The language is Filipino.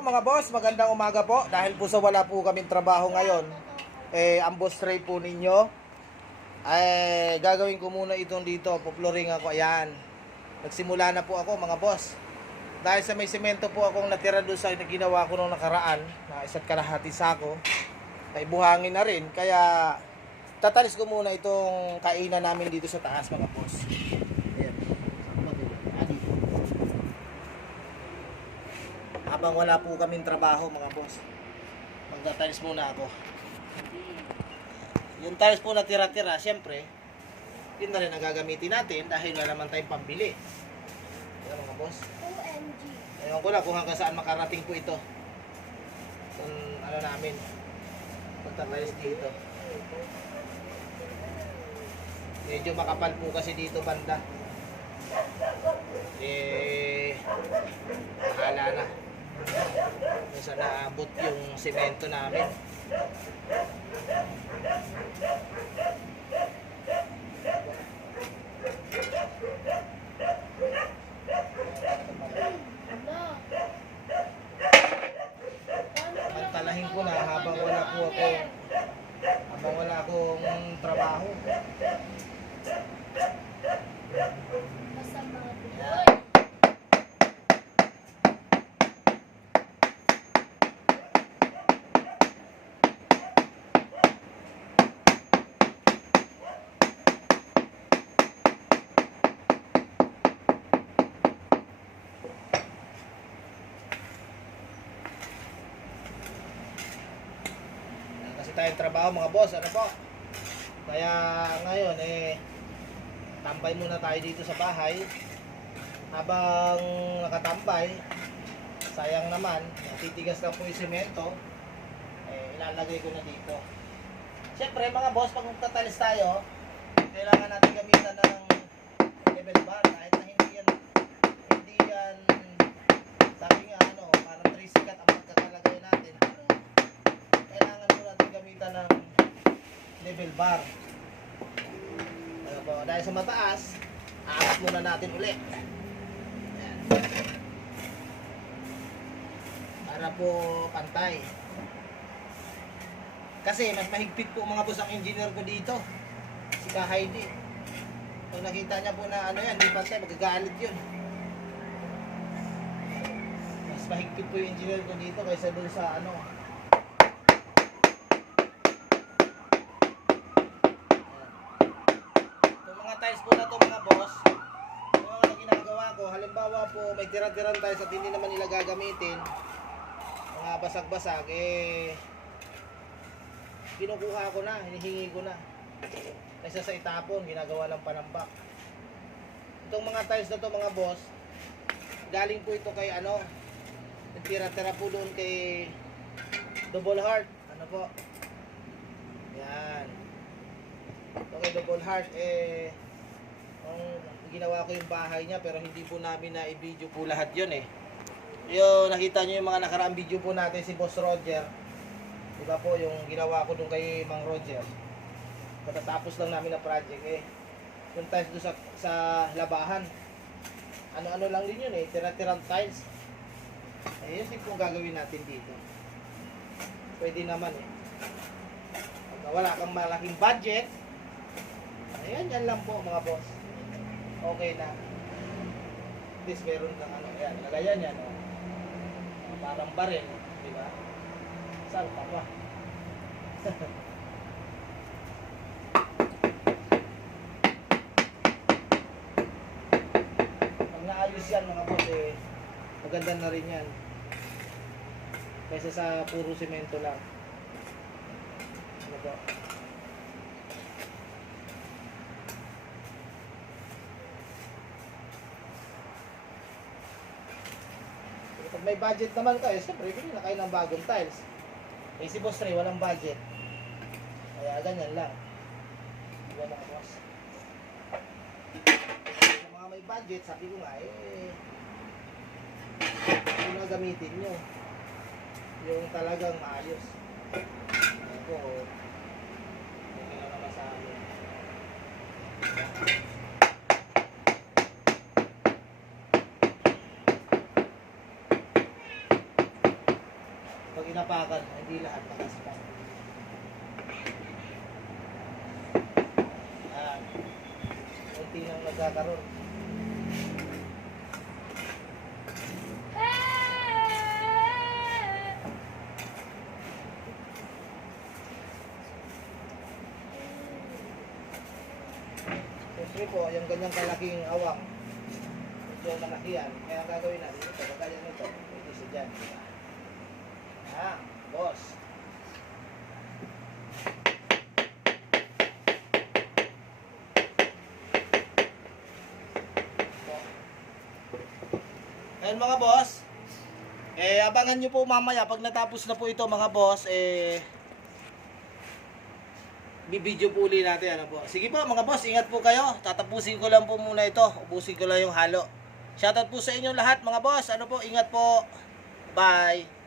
mga boss, magandang umaga po. Dahil po sa wala po kaming trabaho ngayon, ang boss tray po ninyo, gagawin ko muna itong dito, puploring ako, ayan. Nagsimula na po ako mga boss. Dahil sa may semento po akong natira doon sa ginawa ko nung nakaraan, na 1.5 sako, ay buhangin na rin. Kaya tatalis ko muna itong kainan namin dito sa taas mga boss. Ayan. Habang wala po kaming trabaho mga boss, magtatiles muna ako. Yung tiles po na tira-tira, syempre yun na rin ang gagamitin natin dahil wala naman tayong pambili. Ayan mga boss. OMG. Ewan ko na kung hanggang saan makarating po ito. Kung ano namin, pagtatiles dito. Medyo makapal po kasi dito banda. Bahala na kung saan naabot yung semento namin. Pantalahin ko na habang wala akong trabaho. Masama ko. Kasi tayong trabaho mga boss, ano po? Kaya ngayon tambay muna tayo dito sa bahay. Habang nakatambay, sayang naman, titigas lang po yung semento, ilalagay ko na dito. Siyempre mga boss, pag magtatalis tayo, kailangan natin gamitan ng level bar kahit na hindi yan sabi nga parang 3 sikat ang pagkakalagay natin. Kailangan po natin gamitan ng level bar. Dahil sa mataas, aangat muna natin ulit. Ayan. Para po pantay. Kasi mas mahigpit po mga boss ang engineer ko dito, si Ka Heidi. Kung nakita niya po na yan, di pantay, magagalit yun. Mas mahigpit po yung engineer ko dito kaysa doon sa tiles po na to mga boss, yung mga ginagawa ko, halimbawa po may tira-tirang tiles at hindi naman nila gagamitin, mga basag-basag, kinukuha ko na, hinihingi ko na kaysa sa itapon, ginagawa lang panambak. Itong mga tiles na to mga boss, galing po ito kay tira-tira po doon kay Double Heart, po, yan. Ito kay Double Heart, ginawa ko yung bahay niya pero hindi po namin na i-video po lahat yun yung nakita nyo yung mga nakaraang video po natin si Boss Roger, diba po yung ginawa ko dun kay Mang Roger, katatapos lang namin na project yung tiles doon sa labahan, ano lang din yun tira-tirang tiles, yun din pong gagawin natin dito. Pwede naman pag wala kang malaking budget, ayan, yan lang po mga boss, okay na. At least meron kang ayan, lagayan yan parang baril, di ba? Salpa pa. Pag naayos yan mga boss, maganda na rin yan kaysa sa puro semento lang. Ano po? Pag may budget naman kayo, siyempre bili na kayo ng bagong tiles. Si Boss Ray walang budget, kaya ganyan lang, diba mga boss? Sa mga may budget, sabi ko nga yung na gamitin nyo yung talagang maayos. Ako okay na naman sa amin. Pag inapakan, hindi lahat nakaspa. Yan. Kunti nang nagkakaroon. Siyempre po, yung ganyang kalaking awak, medyo malaki yan. Kaya ang gagawin natin ito, kagaya nito, ito si dyan. Diba? Ah, boss. Ayan mga boss. Abangan nyo po mamaya pag natapos na po ito mga boss, bibidyo po uli natin ano po. Sige po mga boss, ingat po kayo. Tatapusin ko lang po muna ito. Ubusin ko lang yung halo. Shoutout po sa inyo lahat mga boss. Ano po, ingat po. Bye.